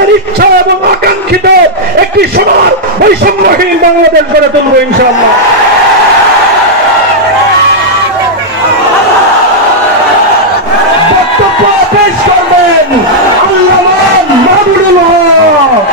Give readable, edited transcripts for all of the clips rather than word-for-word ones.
আমাদের ইচ্ছা এবং আকাঙ্ক্ষিত একটি সোনার বৈষম্যহীন বাংলাদেশ গড়ে তুলব ইনশাআল্লাহ। বক্তব্য পেশ করবেন আল্লামা মাহমুদুল হক।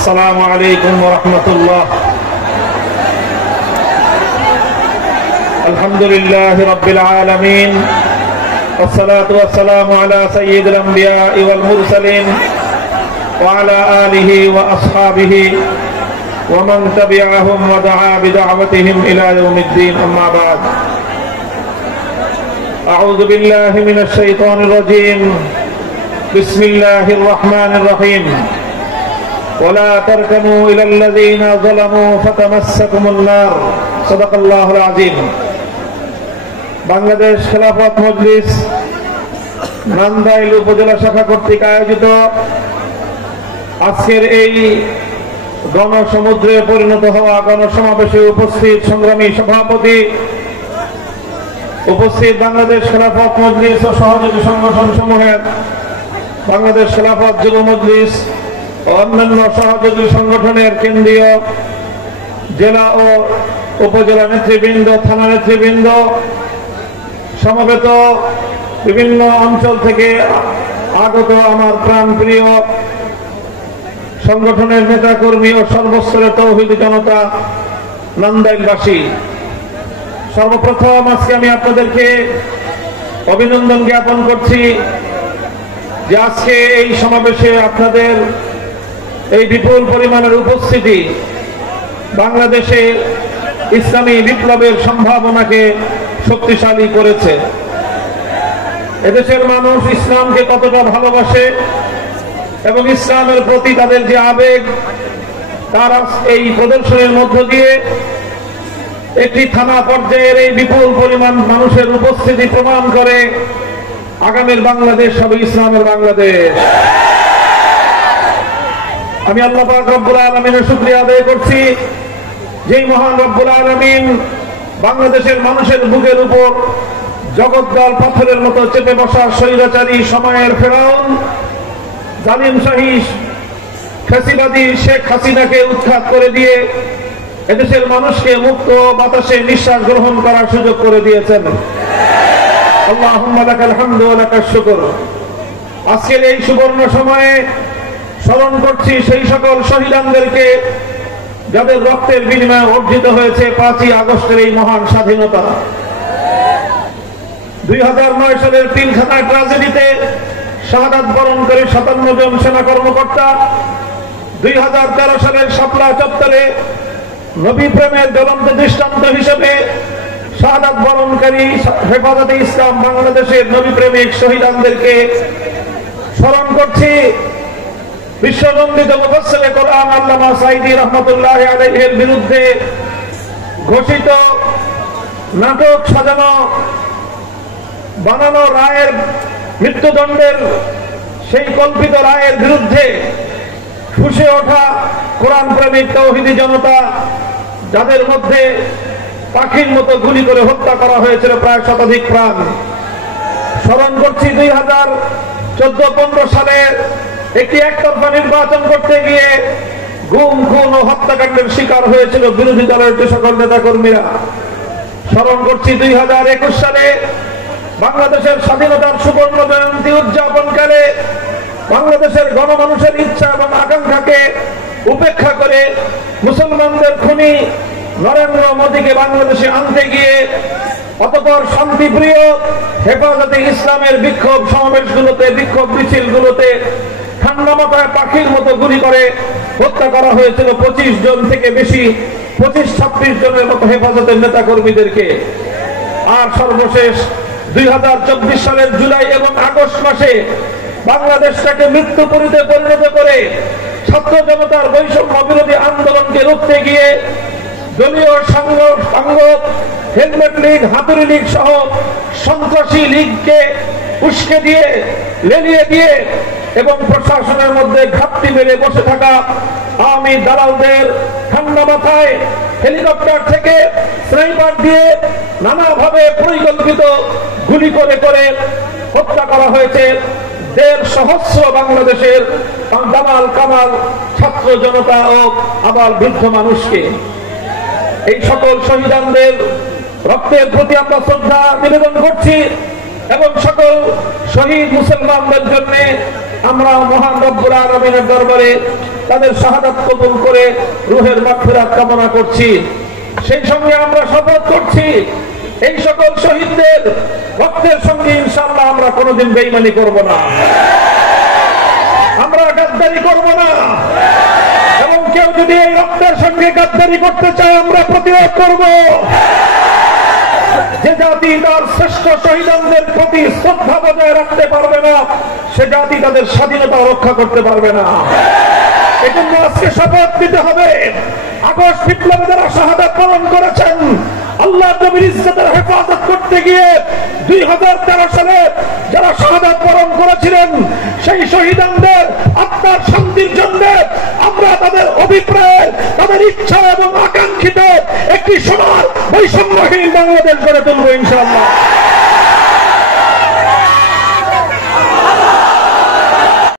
السلام عليكم ورحمة الله. الحمد لله رب العالمين والصلاة والسلام على سيد الأنبياء والمرسلين وعلى آله وأصحابه ومن تبعهم ودعا بدعوتهم إلى يوم الدين. أما بعد، أعوذ بالله من الشيطان الرجيم. بسم الله الرحمن الرحيم. ولا تركنوا إلى الذين ظلموا فتمسكم النار. صدق الله العظيم. বাংলাদেশ খেলাফত মজলিস নান্দাইল উপজেলা শাখা কর্তৃক আয়োজিত আজকের এই গণসমুদ্রে পরিণত হওয়া গণসমাবেশে উপস্থিত সংগ্রামী সভাপতি, উপস্থিত বাংলাদেশ খেলাফত মজলিস ও সহযোগী সংগঠন সমূহের বাংলাদেশ খেলাফত যুব মজলিস ও অন্যান্য সহযোগী সংগঠনের কেন্দ্রীয়, জেলা ও উপজেলা নেতৃবৃন্দ, থানা নেতৃবৃন্দ, সমবেত বিভিন্ন অঞ্চল থেকে আগত আমার প্রাণপ্রিয় সংগঠনের নেতা কর্মী ও সর্বস্তরের তৌহিদি জনতা, নান্দাইলবাসী, সর্বপ্রথম আজকে আমি আপনাদেরকে অভিনন্দন জ্ঞাপন করছি যে আজকে এই সমাবেশে আপনাদের এই বিপুল পরিমাণের উপস্থিতি বাংলাদেশে ইসলামী বিপ্লবের সম্ভাবনাকে শক্তিশালী করেছে। এদেশের মানুষ ইসলামকে কতটা ভালোবাসে এবং ইসলামের প্রতি তাদের যে আবেগ, তারা এই প্রদর্শনের মধ্য দিয়ে একটি থানা পর্যায়ের এই বিপুল পরিমাণ মানুষের উপস্থিতি প্রমাণ করে আগামীর বাংলাদেশ হবে ইসলামের বাংলাদেশ। আমি আল্লাহ পাক রব্বুল আলামিনের শুকরিয়া আদায় করছি, যেই মহান রব্বুল আলামিন বাংলাদেশের মানুষের বুকের উপর জগদ্দল পাথরের মতো চেপে বসা স্বৈরাচারী সময়ের ফেরাউন, জালিম শাহী ফ্যাসিবাদী শেখ হাসিনাকে উৎখাত করে দিয়ে এদেশের মানুষকে মুক্ত বাতাসে নিঃশ্বাস গ্রহণ করার সুযোগ করে দিয়েছেন। আল্লাহুম্মা লাকাল হামদু ওয়া লাকাশ শুকর। আজকের এই সুবর্ণ সময়ে স্মরণ করছি সেই সকল শহীদানদেরকে যাদের রক্তের বিনিময়ে অর্জিত হয়েছে 5ই আগস্টের এই মহান স্বাধীনতা। 2009 সালের পিলখানা ট্র্যাজেডিতে শাহাদাত বরণ করে 57 জন সেনা কর্মকর্তা, 2013 সালের শাপলা চত্বরে নবী প্রেমের জ্বলন্ত দৃষ্টান্ত হিসেবে শাহাদাত বরণকারী হেফাজতে ইসলাম বাংলাদেশের নবী প্রেমিক শহীদানদেরকে স্মরণ করছি। বিশ্ববন্দিত মুফাসসিরে কোরআন আল্লামা সাঈদী রাহমাতুল্লাহি আলাইহির বিরুদ্ধে ঘোষিত নাটক সাজানো বানানো রায়ের, মৃত্যুদণ্ডের সেই কল্পিত রায়ের বিরুদ্ধে ফুঁসে ওঠা কোরআন প্রেমিক তাওহীদি জনতা, যাদের মধ্যে পাখির মতো গুলি করে হত্যা করা হয়েছিল প্রায় শতাধিক প্রাণ। স্মরণ করছি 2014-15 সালে একটি একতরফা নির্বাচন করতে গিয়ে গুম, খুন ও হত্যাকাণ্ডের শিকার হয়েছিল বিরোধী দলের যে সকল নেতা কর্মীরা। স্মরণ করছি 2021 সালে বাংলাদেশের স্বাধীনতার সুবর্ণ জয়ন্তী উদযাপনকালে বাংলাদেশের গণমানুষের ইচ্ছা এবং আকাঙ্ক্ষাকে উপেক্ষা করে মুসলমানদের খুনি নরেন্দ্র মোদীকে বাংলাদেশে আনতে গিয়ে অতঃপর শান্তিপ্রিয় হেফাজতে ইসলামের বিক্ষোভ সমাবেশগুলোতে, বিক্ষোভ মিছিলগুলোতে ঠান্ডা মাথায় পাখির মতো গুলি করে হত্যা করা হয়েছিল 25 জন থেকে বেশি, 25-26 জনের মতো হেফাজতের নেতা কর্মীদেরকে। আর সর্বশেষ 2024 সালের জুলাই এবং আগস্ট মাসে বাংলাদেশটাকে মৃত্যুপুরীতে পরিণত করে ছাত্র জনতার বৈষম্য বিরোধী আন্দোলনকে রুখতে গিয়ে দলীয় সংঘ, হেলমেট লীগ, হাতুড়ি লীগ সহ সন্ত্রাসী লীগকে উস্কে দিয়ে, লেলিয়ে দিয়ে এবং প্রশাসনের মধ্যে ঘাপটি মেরে বসে থাকা আওয়ামী দালালদের ঠান্ডা মাথায় হেলিকপ্টার থেকে স্নাইপার দিয়ে নানাভাবে পরিকল্পিত গুলি করে করে হত্যা করা হয়েছে 1.5 সহস্র বাংলাদেশের দামাল কামাল ছাত্র জনতা ও আবার বৃদ্ধ মানুষকে। এই সকল শহীদদের রক্তের প্রতি আমরা শ্রদ্ধা নিবেদন করছি এবং সকল শহীদ মুসলমানদের জন্য আমরা মহান রব্বুল আলামিনের দরবারে তাদের শাহাদাত কবুল করে রুহের মাগফিরাত কামনা করছি। সেই সঙ্গে আমরা শপথ করছি এই সকল শহীদদের রক্তের সঙ্গে ইনশাআল্লাহ আমরা কোনোদিন বেঈমানি করব না, আমরা গাদ্দারি করব না, এবং কেউ যদি এই রক্তের সঙ্গে গাদ্দারি করতে চায় আমরা প্রতিরোধ করব। যে জাতি তার শ্রেষ্ঠ শহীদদের প্রতি শ্রদ্ধা বজায় রাখতে পারবে না সে জাতি তাদের স্বাধীনতা রক্ষা করতে পারবে না। এজন্য আজকে শপথ নিতে হবে আগস্ট বিপ্লবে যারা শাহাদাত বরণ করেছেন, আল্লাহর নবীর ইজ্জতের হেফাজত করতে গিয়ে 2013 সালে যারা শাহাদাত বরণ করেছিলেন সেই শহীদদের আত্মার শান্তির জন্য আমরা তাদের অভিপ্রায়, তাদের ইচ্ছা এবং আকাঙ্ক্ষিত একটি সোনার বৈষম্যহীন বাংলাদেশ গড়ে তুলব ইনশাআল্লাহ।